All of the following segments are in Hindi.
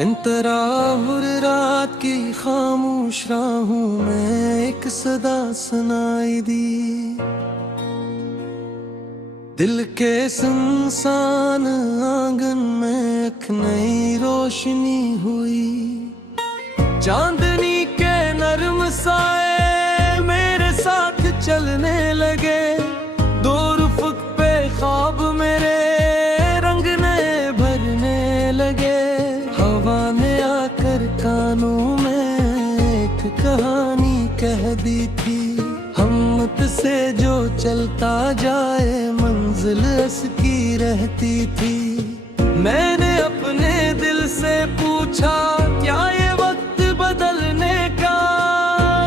इन तराहुर रात की खामोश राहों में एक सदा सुनाई दी। दिल के सुनसान आंगन में एक नई रोशनी हुई। चांदनी के नर्म साए मेरे साथ चलने लगे। दो रुफ़क़ पे ख्वाब मेरे रंग नए भरने लगे। हवा ने आकर कानों में एक कहानी कह दी थी। हिम्मत से जो चलता जाए मंजिल उसकी रहती थी। मैंने अपने दिल से पूछा क्या ये वक्त बदलने का।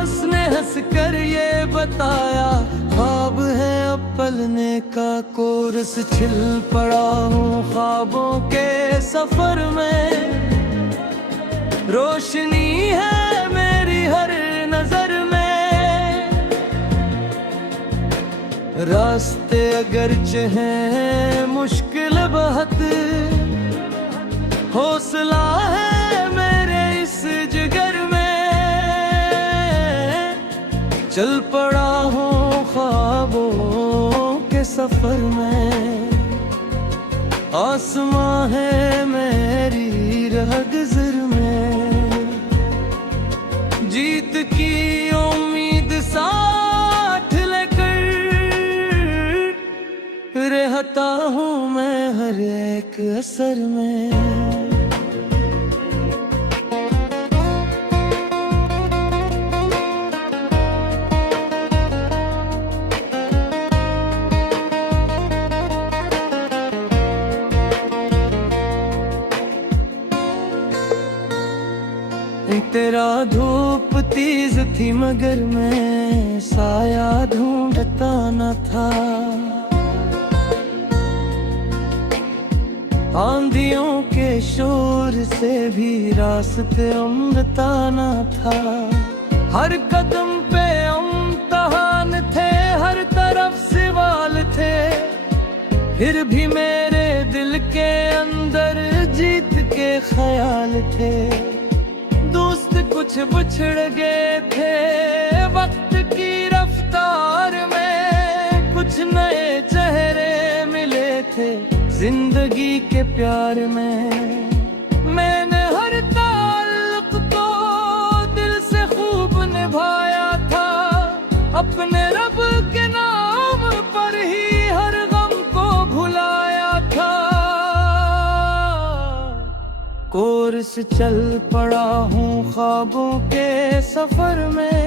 उसने हंस कर ये बताया ख्वाब है अब पलने का। कोरस छिल पड़ा हूँ ख्वाबों के सफर में। रोशनी है मेरी हर नजर में। रास्ते अगरचे हैं मुश्किल बहुत, हौसला है मेरे इस जिगर में। चल पड़ा हूँ ख्वाबों के सफर में। आसमां है मेरी रहगुज़र में। जीत की उम्मीद साथ लेकर रहता हूँ मैं हर एक असर में। तेरा धूप तेज थी मगर मैं साया ढूंढता न था। आंधियों के शोर से भी रास्ते उम्रता न था। हर कदम पे इम्तिहान थे, हर तरफ सवाल थे। फिर भी मेरे दिल के अंदर जीत के ख्याल थे। दोस्त कुछ बिछड़ गए थे वक्त की रफ्तार में। कुछ नए चेहरे मिले थे जिंदगी के प्यार में। मैंने हर ताल्लुक को दिल से खूब निभाया था। अपने रब के नाम पर ही हर गम को भुलाया था। कोर्स चल पड़ा हूँ ख्वाबों के सफर में।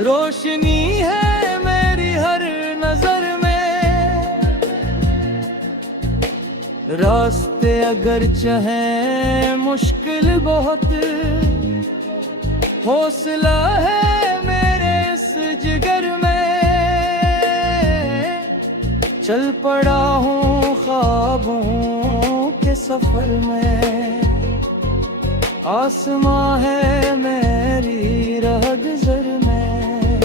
रोशनी है मेरी हर नजर में। रास्ते अगर चाहे मुश्किल बहुत, हौसला है मेरे इस जिगर में। चल पड़ा हूँ ख्वाबों के सफर में। आसमां है मेरी रहगुज़र में।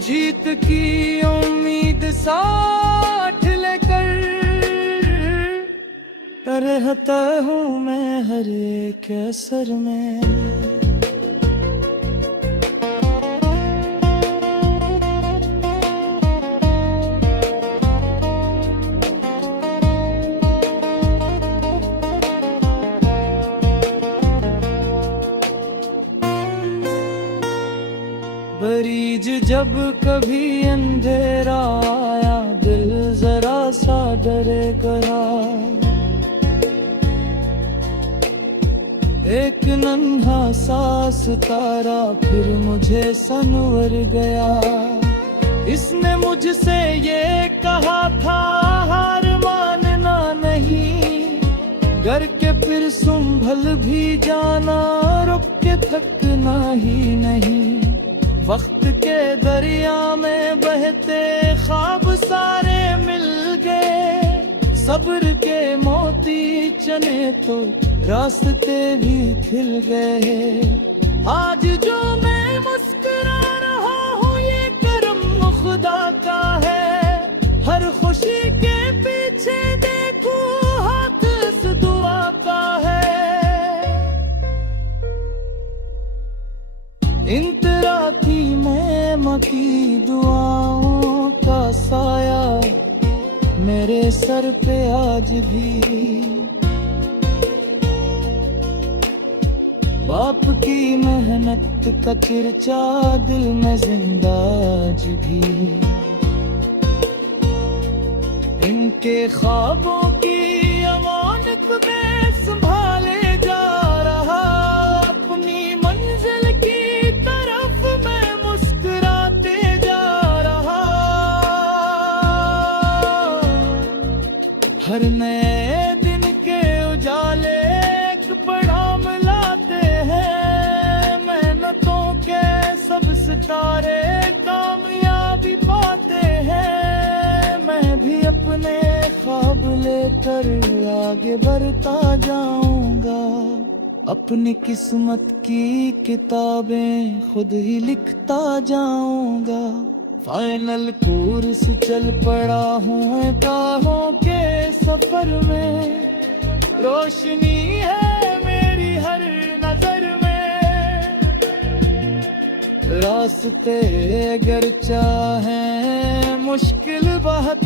जीत की उम्मीद साथ लेकर रहता हूँ मैं हर एक असर में। मरीज जब कभी अंधेरा आया दिल जरा सा डरे गया। एक नन्हा सा सितारा फिर मुझे सनवर गया। इसने मुझसे ये कहा था हार मानना नहीं। घर के फिर संभल भी जाना, रुक के थकना ही नहीं। वक्त के दरिया में बहते ख्वाब सारे मिल गए। सब्र के मोती चने तो रास्ते भी खिल गए। आज जो मैं मुस्कुरा रहा हूँ ये करम खुदा का है। हर खुशी के पीछे देखूं हाथ इस दुआ इन तेरा थी मैं मकी दुआओं का साया मेरे सर पे आज भी। बाप की मेहनत का चर्चा दिल में जिंदा आज भी। इनके ख्वाबों की अमानत में संभाले जा रहा अपनी मंजिल की तरफ मैं मुस्कुराते जा रहा। हर नए दिन के उजाले एक बढ़ाम लाते हैं। मेहनतों के सब सितारे कामयाबी पाते हैं। मैं भी अपने ख्वाब लेकर आगे बढ़ता जाऊंगा। अपनी किस्मत की किताबें खुद ही लिखता जाऊंगा। फाइनल कोर्स चल पड़ा हूँ राहों के सफर में। रोशनी है मेरी हर नजर में। रास्ते अगर चाहे मुश्किल बहुत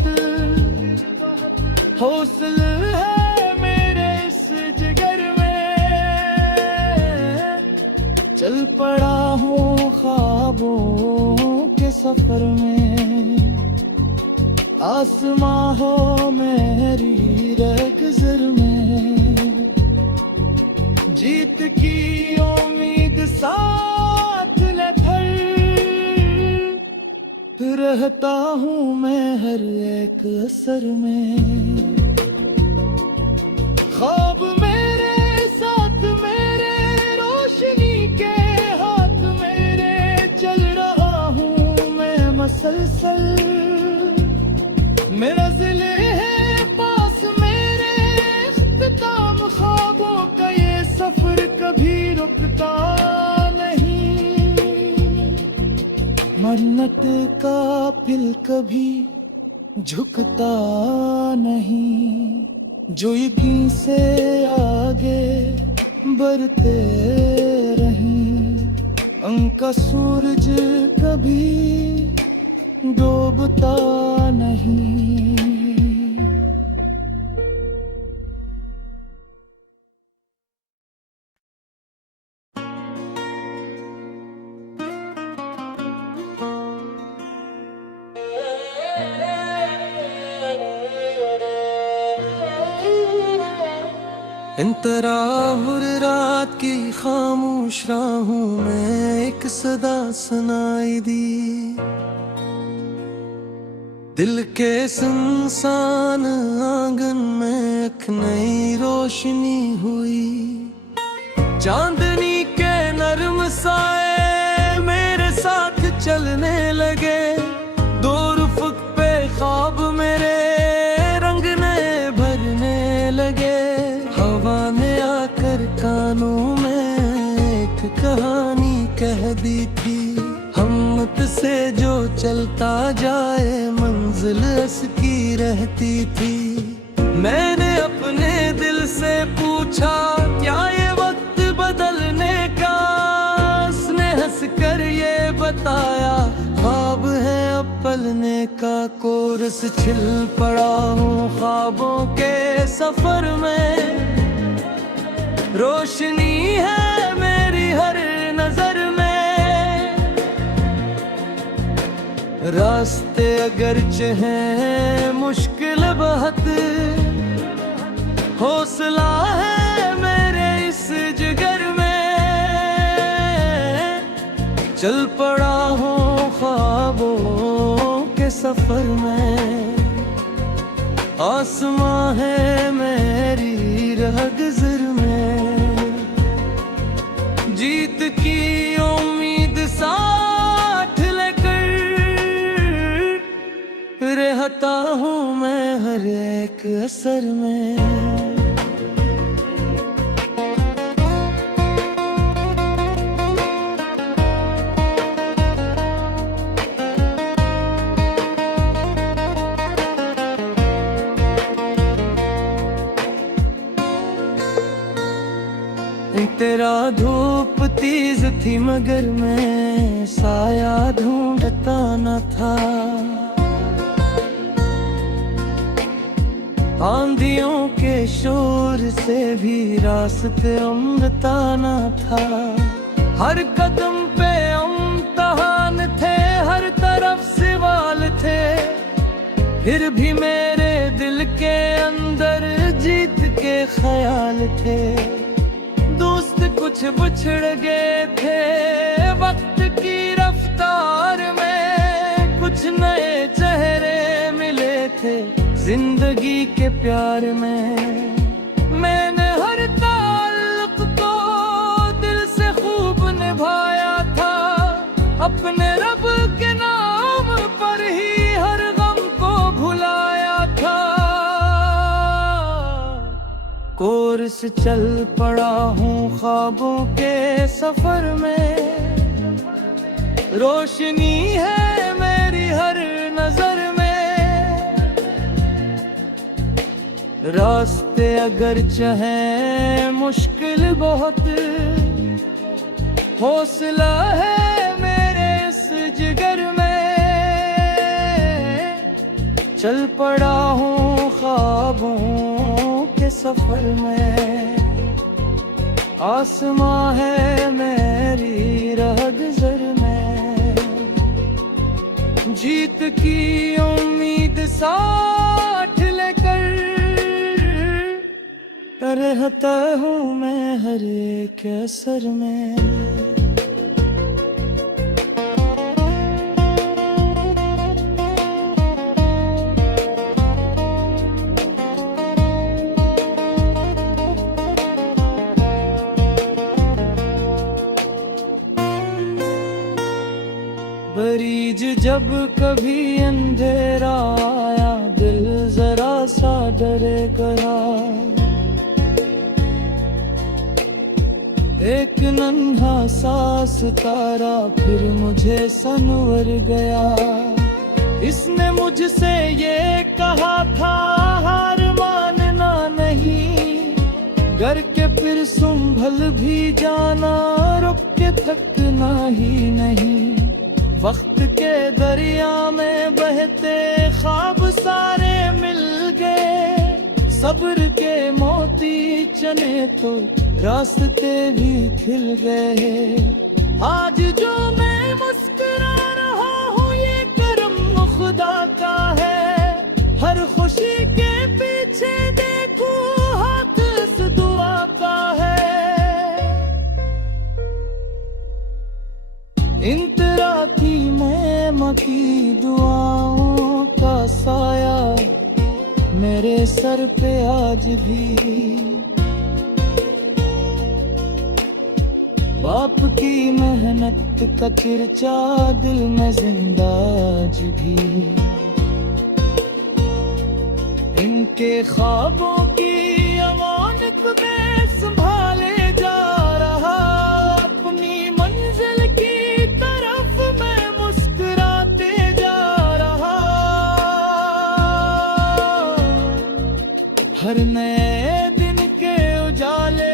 हौसला है मेरे इस जिगर में। चल पड़ा हूँ ख्वाबों के सफर में। आसमां हो मेरी रगज़र में। जीत की उम्मीद साथ लेकर रहता हूँ मैं हर एक असर में। ख्वाब मेरे साथ मेरे रोशनी के हाथ मेरे। चल रहा हूँ मैं मसलसल मेरा ज़िले है पास मेरे। इख्तिताम ख्वाबों का ये सफर कभी रुकता नहीं। मन्नत का दिल कभी झुकता नहीं। जो यकीन से आगे बढ़ते रहें। उनका सूरज कभी डूबता नहीं। इन तराहुर रात की खामोश राहों में एक सदा सुनाई दी। दिल के सुनसान आंगन में एक नई रोशनी हुई। चांदनी के नरम साए मेरे साथ चलने लगे। दो रुफ़क़ पे ख्वाब मेरे रंग नए भरने लगे। हवा ने आकर कानों में एक कहानी कह दी थी। हिम्मत से जो चलता जाए मंजिल उसकी रहती थी। मैंने अपने दिल से पूछा क्या ये वक्त बदलने का। उसने हंस कर ये बताया ख्वाब है अब पलने का। कोरस छिल पड़ा हूँ ख्वाबों के सफर में। रोशनी है मेरी हर नजर में। रास्ते अगरचे हैं मुश्किल बहुत। हौसला है मेरे इस जिगर में। चल पड़ा हूँ ख्वाबों के सफर में। आसमां है मेरी रगज़र में। जीत की उम्मीद साथ लेकर रहता हूँ मैं हर एक असर में। तेरा धूप तेज थी मगर मैं साया ढूंढता न था। आंधियों के शोर से भी रास्ते उम्रता न था। हर कदम पे इम्तिहान थे, हर तरफ सवाल थे, फिर भी मेरे दिल के अंदर जीत के ख्याल थे। दोस्त कुछ बिछड़ गए थे वक्त की रफ्तार में, कुछ नए चेहरे मिले थे जिंदगी के प्यार में। मैंने हर ताल्लुक को दिल से खूब निभाया था, अपने रब के नाम पर ही हर गम को भुलाया था। कोर्स चल पड़ा हूँ ख्वाबों के सफर में, रोशनी है मेरी हर नजर में। रास्ते अगर चाहे मुश्किल बहुत, हौसला है मेरे इस जिगर में। चल पड़ा हूँ ख्वाबों के सफर में, आसमां है मेरी राह गुज़र में। जीत की उम्मीद साथ लेकर रहता हूँ मैं हर एक असर में। मरीज जब कभी अंधेरा आया, दिल जरा सा डरे गया। एक नन्हा सा सितारा फिर मुझे सनवर गया। इसने मुझसे ये कहा था हार मानना नहीं, घर के फिर संभल भी जाना, रुक के थकना ही नहीं। वक्त के दरिया में बहते ख्वाब सारे मिल गए, सब्र के मोती चने तो रास्ते भी खिल गए। आज जो मैं मुस्कुरा रहा हूँ ये करम खुदा का है, हर खुशी के पीछे देखो हाथ इस दुआ का है। इंतरा थी मैं मकी दुआओं का साया, मेरे सर पे आज भी। बाप की मेहनत का चर्चा दिल में जिंदा आज भी। इनके ख्वाबों की अमानत में संभाले जा रहा, अपनी मंजिल की तरफ मैं मुस्कुराते जा रहा। हर नए दिन के उजाले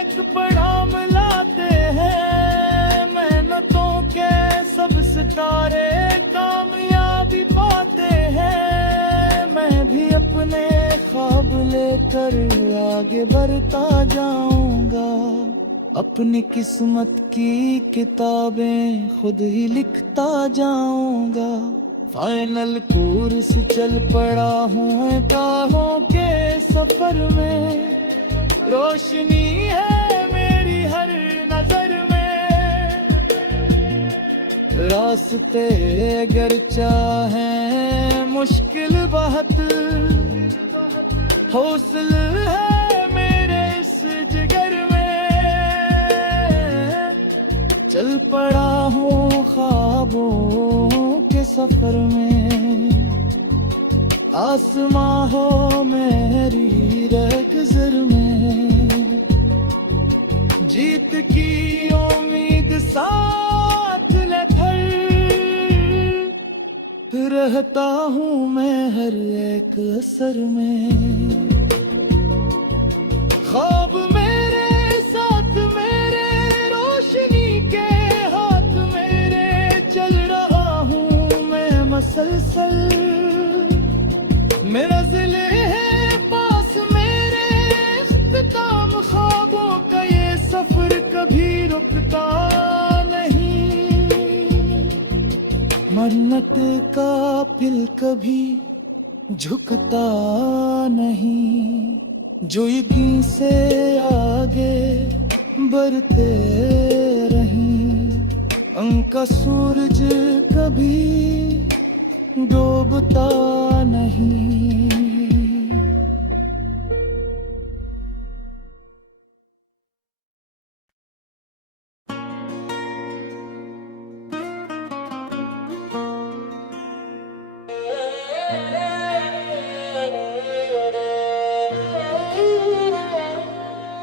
एक बढ़ाम लाते हैं, मेहनतों के सब सितारे कामयाबी पाते हैं। मैं भी अपने ख्वाब लेकर आगे बढ़ता जाऊंगा, अपनी किस्मत की किताबें खुद ही लिखता जाऊंगा। फाइनल कोर्स चल पड़ा हूँ राहों के सफर में, रोशनी है मेरी हर नजर में। रास्ते अगर चाहे मुश्किल बहुत, हौसला है मेरे इस जिगर में। चल पड़ा हूँ ख्वाबों के सफर में, आसमां हो मेरी राह गुज़र में। जीत की उम्मीद साथ लेकर रहता हूँ मैं हर एक असर में। ख्वाब मेरे साथ मन्नत का दिल कभी झुकता नहीं, जो यकीन से आगे बढ़ते रहीं। उनका सूरज कभी डूबता नहीं।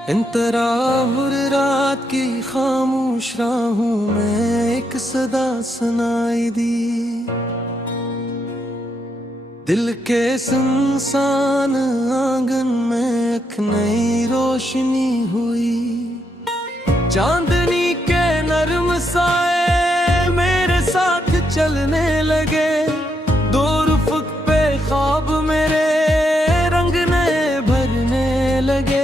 इन तराहुर रात की खामोश राहों में एक सदा सुनाई दी। दिल के सुनसान आंगन में एक नई रोशनी हुई। चांदनी के नर्म साए मेरे साथ चलने लगे। दो रुफ़क़ पे ख्वाब मेरे रंग नए भरने लगे।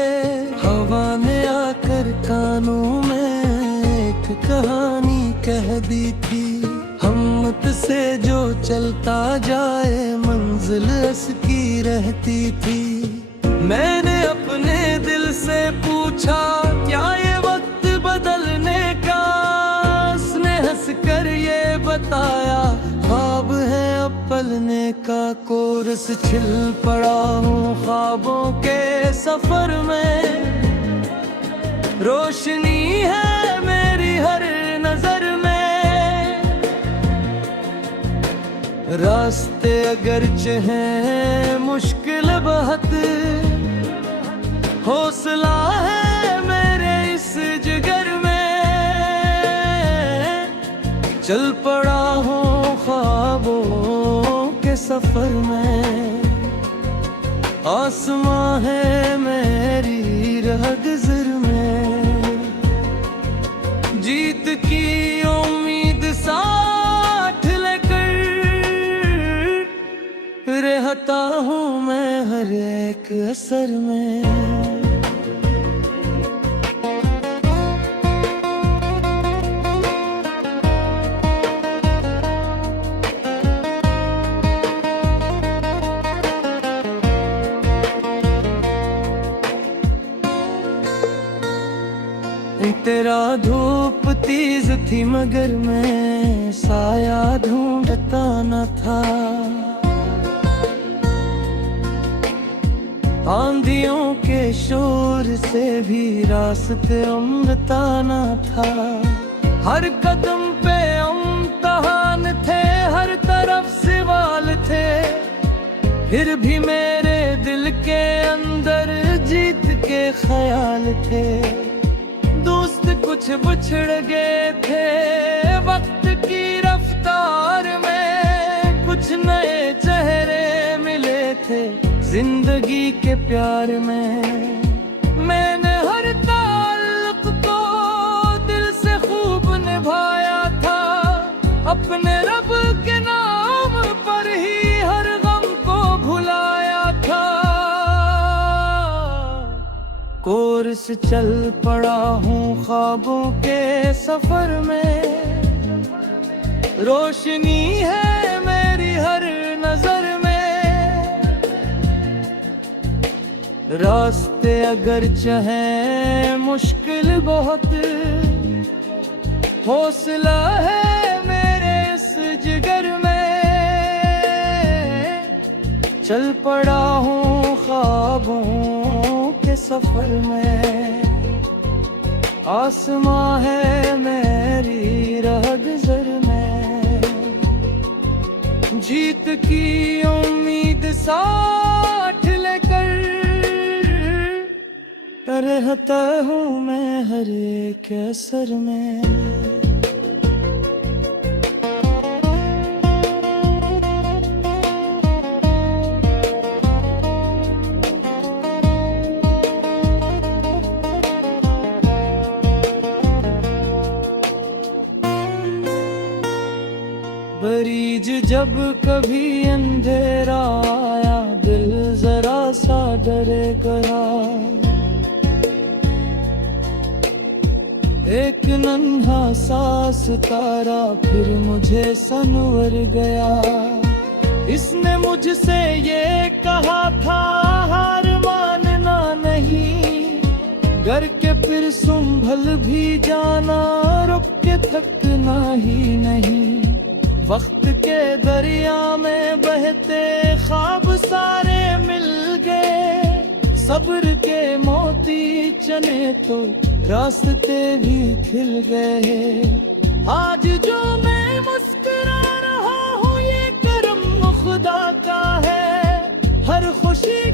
हवा ने आकर कानों में एक कहानी कह दी थी। हिम्मत से जो चलता जाए मंजिल उसकी रहती थी। मैंने अपने दिल से पूछा क्या ये वक्त बदलने का? उसने हंस कर ये बताया ख्वाब है अब पलने का। कोरस छिल पड़ा हूँ ख्वाबों के सफर में। रोशनी है मेरी हर नजर में। रास्ते अगरचे हैं मुश्किल बहुत, हौसला है मेरे इस जिगर में। चल पड़ा हूँ ख्वाबों के सफर में। आसमां है मेरी रहगुज़र में। जीत की उम्मीद साथ लेकर रहता हूँ मैं हर एक असर में। तेरा धूप तेज थी मगर मैं साया ढूंढता न था। आंधियों के शोर से भी रास्ते उम्रता न था। हर कदम पे इम्तिहान थे, हर तरफ सवाल थे। फिर भी मेरे दिल के अंदर जीत के ख्याल थे। दोस्त कुछ बिछड़ गए थे वक्त की रफ्तार में। कुछ नए चेहरे मिले थे जिंदगी के प्यार में। मैंने हर ताल्लुक को दिल से खूब निभाया था। अपने रब के नाम पर ही हर गम को भुलाया था। कोर्स चल पड़ा हूँ ख्वाबों के सफर में। रोशनी है मेरी हर नजर में। रास्ते अगर चाहे मुश्किल बहुत, हौसला है मेरे इस जिगर में। चल पड़ा हूँ ख्वाबों के सफर में। आसमां है मेरी रहगुज़र में। जीत की उम्मीद साथ लेकर रहता हूँ मैं हर एक असर में। मरीज जब कभी अंधेरा आया, दिल जरा सा डरे गया। एक नन्हा सा सितारा फिर मुझे सनवर गया। इसने मुझसे ये कहा था हार मानना नहीं, गर के फिर संभल भी जाना, रुक के थकना ही नहीं। वक्त के दरिया में बहते ख्वाब सारे मिल गए, सब्र के मोती चने तो रास्ते भी खिल गए। आज जो मैं मुस्कुरा रहा हूँ ये करम खुदा का है, हर खुशी